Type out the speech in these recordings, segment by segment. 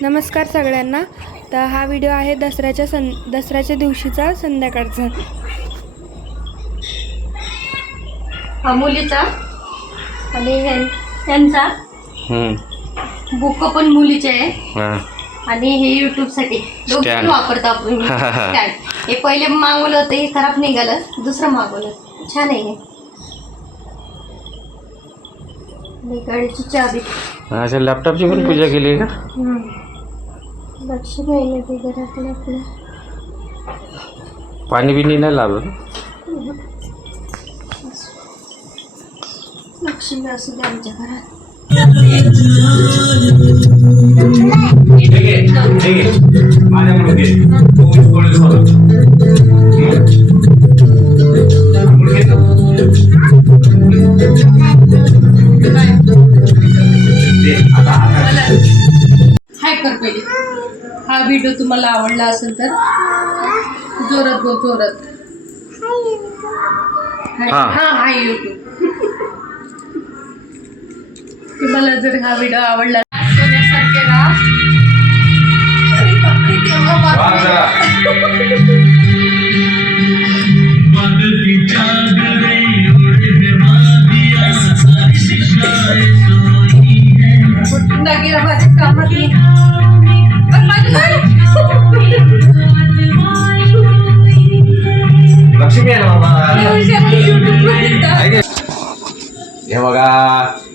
नमस्कार सगळ्यांना. तर हा व्हिडिओ आहे दसऱ्याच्या सं दसऱ्याच्या दिवशीचा संध्याकाळचा. मुलीचा आणि हम्म. बुक पण मुलीचे आहे. हा. आणि हे युट्यूबसाठी. वापरतो आपण. हे पहिले मागवलं होतं हे खराब निघालं. दुसरं मागवलं. छान आहे गाडीची अच्छा लॅपटॉपची पण पूजा केली. आहे का ते घरातलं आपलं पाणी बिणी नाही लावलं लक्ष्मी असू दे आमच्या घरात. माझ्याकडून घे. व्हिडिओ तुम्हाला आवडला असेल तर जोरात बोल जोरात हा. हा हाय युट्यूब तुम्हाला जर हा व्हिडिओ आवडला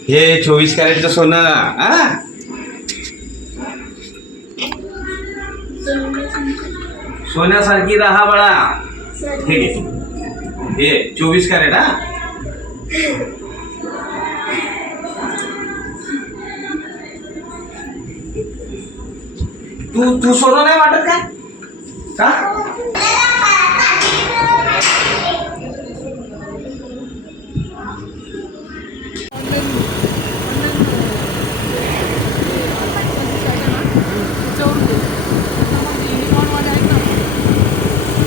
हे चोवीस कॅरेटचं सोनं हा? सोन्यासारखी राहा बाळा. हे हे चोवीस कॅरेट हा? तू तू सोनं नाही वाटत का? का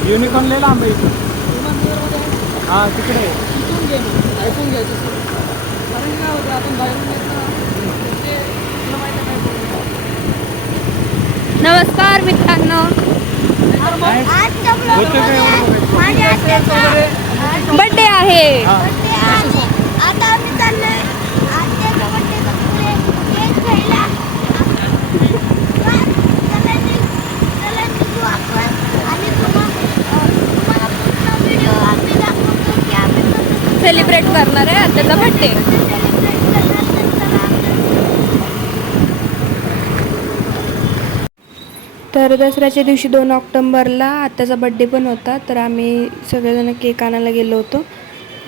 युनिकॉर्न लय लांब आहे? इथून हा तिकडे नमस्कार मित्रांनो. होतं काय एवढं बघायचं? बड्डे आहे. हा. आता आम्ही चाललोय आजच्या बड्डेचा पुढे केक घ्यायला चला नि- चला निघू आपण आणि तुम्हा- अ, तुम्हाला पूर्ण व्हिडिओ आम्ही दाखवतो की आम्ही कसं सेलिब्रेट त्याला भेटते तर तर दसऱ्याच्या दिवशी दोन ऑक्टोंबरला आत्याचा बड्डे पण होता. तर आम्ही सगळेजण केक आणायला गेलो होतो.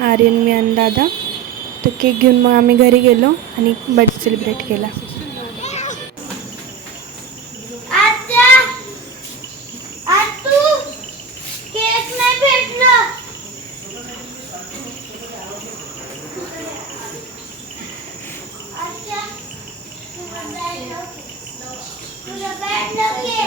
आर्यन मी आणि दादा. तर केक घेऊन मग आम्ही घरी गेलो आणि बड्डे सेलिब्रेट केला आत्या आतू केक नाही भेटलं आत्या तुला बॅग तुला बॅग नव्हे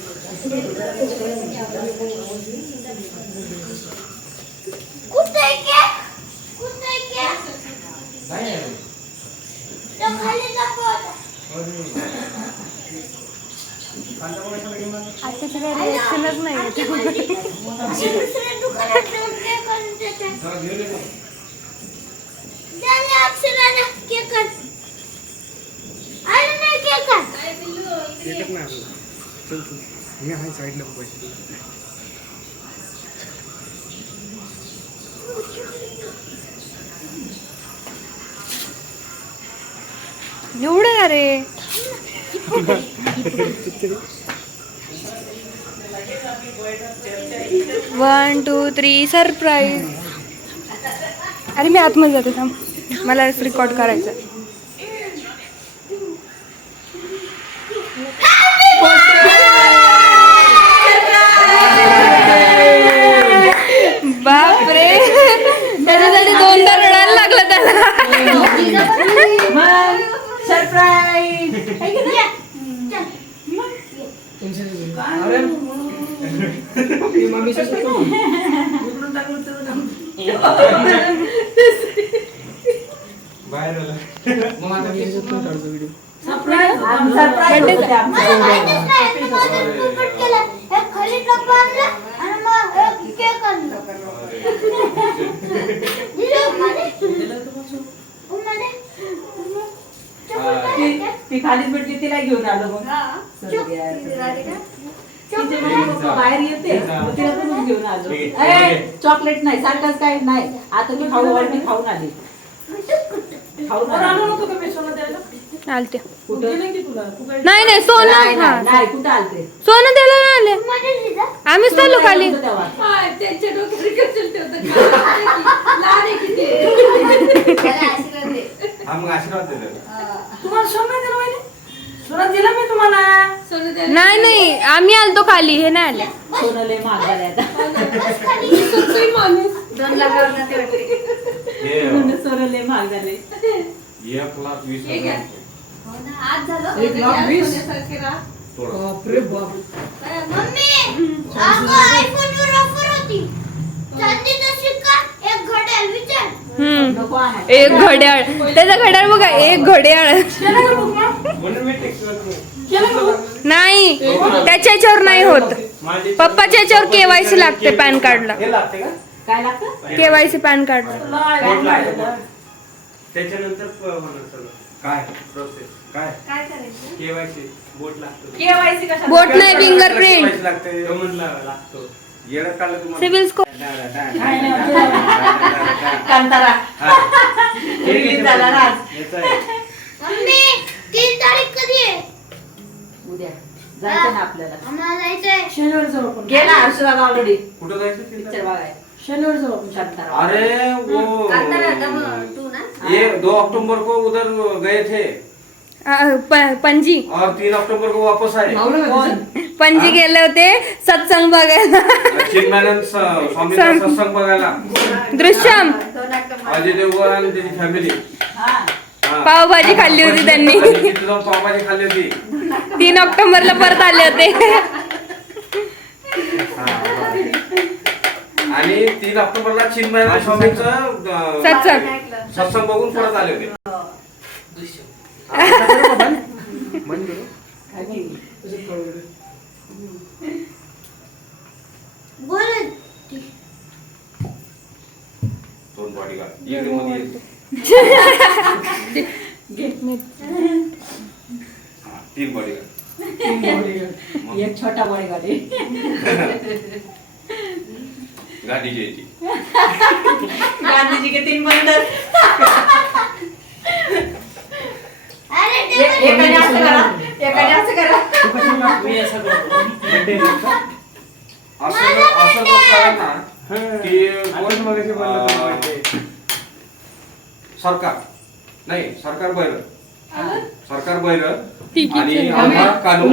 केक नाही। भेटलं खरंच नाही. नाही कुठे केक कुठे केक तो खाली दाखवत आत्याचं काही रिॲक्शनच नाही दुसऱ्या दुकानात जाऊन केक आणून देते त्याने अक्षराला केक आण. आलं नाही केक आण. एकच नाही चल मी आहे साईडला एवढं अरे वन टू थ्री सरप्राईज अरे मी आतमध्ये जाते थांब. मला रेकॉर्ड करायचं. मग आता मी त्याच्यातून काढतो व्हिडिओ ती खालीच भेटली तिला घेऊन आलो मग तिचे बाहेर येते मग तिला घेऊन आलो. ए, चॉकलेट नाही सारखंच काय नाही. आता मी खाऊ वाटली खाऊन आली. खाऊन? नाही नाही सोनं नाही, नाही, नाही, कुठं आलते? सोनं द्यायला नाही आले. आम्हीच चाललो खाली? हा आशीर्वाद तुम्हाला सोनं दिलं? सोनं दिलं मी तुम्हाला सोनं द्यायला नाही नाही आम्ही आलतो खाली हे नाही आले. सोनं लय महाग झालंय आता. सगळी माणूस हे सोनं लय महाग झाले एक लाख वीस हे घ्या. हजार. एक लाख वीस. सोन्यासारखे राहा. थोडं. बापरे बाप. मम्मी अगं आयफोन वर ऑफर होती. चांदीचा शिक्का एक घड्याळ विचार. हम्म. नको आणा एक घड्याळ. त्याचा घड्याळ बघा एक घड्याळ. नाही. त्याच्या याच्यावर नाही होत. पप्पाच्या याच्यावर केवायसी लागते पॅन कार्डला. लागते का? काय लागतं? केवायसी पॅन कार्डला बोट लागतं. त्याच्यानंतर प- होणार सगळं. काय? प्रोसेस. काय? काय करायचं? केवायसी. बोट लागतो. केवायसी कशा बोट नाही लागते. काढलं तुम्हाला. सिबिल स्कोर झाला तीन तारीख कधी आहे? उद्या. जायचं ना आपल्याला. आम्हाला जायचंय. शनिवार जाऊ आपण गेला हर्षदा ऑलरेडी कुठं जायचं पिक्चर तिथं? बघाय शनिवार जाऊ आपण शांतारा अरे वो ये दो अक्टूबर को उधर गए थे. पणजी. और तीन अक्टूबर को वापस आए. पणजी गेले होते सत्संग बघायला. चिन्मानंद स- स्वामींचा सत्संग. बघायला. दृश्यम. अजय देवगण आणि त्याची फॅमिली हा. पावभाजी खाल्ली होती त्यांनी. पावभाजी खाल्ली होती. तीन ऑक्टोबरला परत आले होते. आणि तीन ऑक्टोबरला चिन्मयानंद स्वामींचं सत्संग. सत्संग बघून परत आले होते. बोल. दोन बॉडीगार्ड इकडे मध्ये ये. हा, तीन बॉडीगार्ड एक छोटा बॉय गाडी गाडीची याची गांधीजी के तीन बंदर. एकाने असं करा एकाने असं करा मी असं करतो. असं असं लोक ना की आपण मगाशी बोललो. सरकार. नाही सरकार बैर सरकार बैर आणि कानून?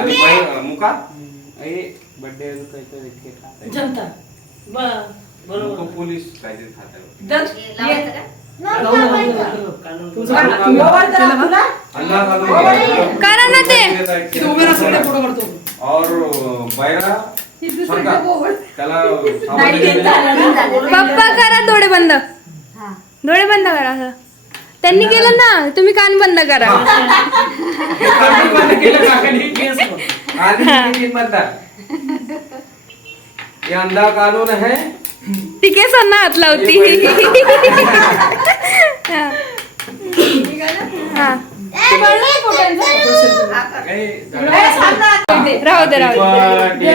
आणि बैर? मुका. जनता. मुक पोलीस काहीतरी खात्यावर. और बैरा सरकार. त्याला. पप्पा करा डोळे बंद. डोळे बंद करा असं. त्यांनी केलं ना तुम्ही कान बंद करा. काढून बंद केलं काकांनी. केस है. ये अंधा कानून है ती केसांना हात. लावती हा. हा. राहू दे राहू दे.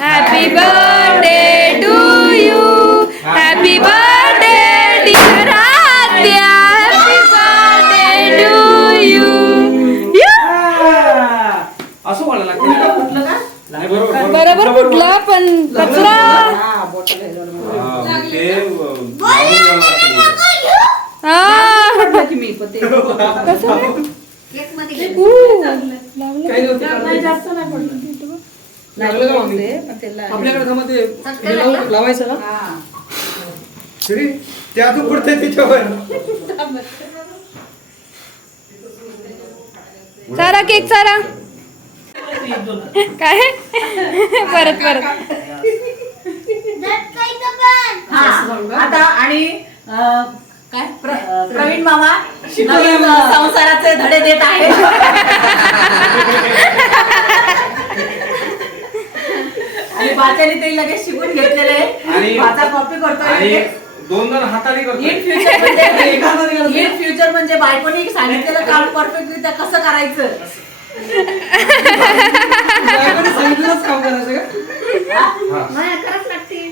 Happy birthday to you happy birthday लावायचं ना हा. तरी ते अजून पुढते त्याच्यावर चारा केक चारा. काय? परत परत. हा, आता आणि काय? प्रवीण मामा संसाराचे धडे देत आहे. आणि बाच्याने ते लगेच शिकून घेतलेले आणि- भाचा कॉपी करतोय. आणि लगेच. दोन जण हाताने इन फ्युचर म्हणजे इन फ्युचर म्हणजे बायकोनी सांगितलेलं काम परफेक्टरित्या कसं करायचं? बायकोने सांगितलंच काम करायचं का?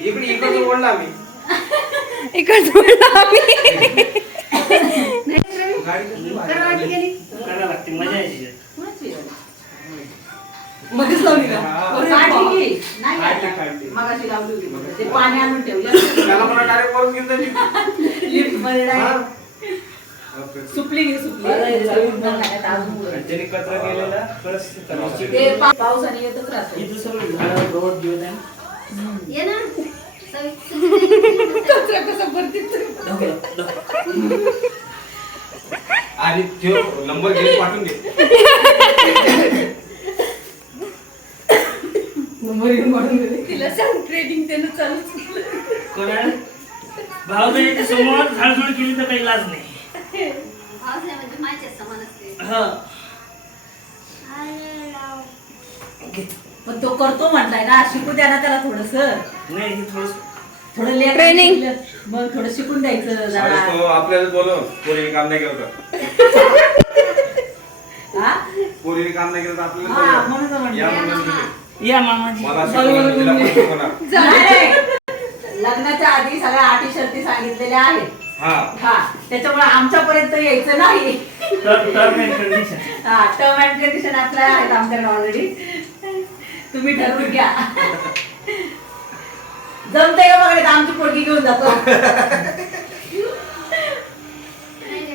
हा. इकडे इकडे ओढला आम्ही इकडे मध्येच लावली का हा. अरे काढली. की? नाही काढली, आता. काढली. मगाशी लावली होती बघ. ते पाणी आणून ठेवलं त्याला मला डायरेक्ट वरून घेऊन जायची लिफ्टमध्ये हा. direct. ओके. सुपली सुपली अजून पुढे. ज्यांनी कचरा केलेला कळस ते पा- पावसाने येतच राहतो ये ना सवि- आणि तो नंबर घेऊन पाठवून दे. नंबर घेऊन पाठवून दिले तिला सांग ट्रेडिंग त्यानं चालू कारण भावबहिणीच्या समोर झाडझुड केली तर काही लाज नाही. हा. राव. पण तो करतो म्हणताय ना शिकू द्या ना त्याला थोडस. नाही हे थोडं लेट Training. मग थोडं शिकून द्यायचं तो आपल्याला बोलव पोरीने काम नाही केलं तर हा? पोरीने काम नाही केलं तर आपल्याला हा, बोलव. म्हणून तर म्हणते. या म्हणून दिले. या मामाजी मला शिकवलं, तिला पण शिकवणार. नाही. लग्नाच्या आधी सगळ्या अटी शर्ती सांगितलेल्या आहेत हा हा त्याच्यामुळे आमच्यापर्यंत यायचं नाही टर्म अँड कंडिशन हा टर्म अँड कंडिशन आपल्या आहेत आमच्याकडे ऑलरेडी तुम्ही ठरवून घ्या जमते का बघा आमची पोरगी घेऊन जातो. नाही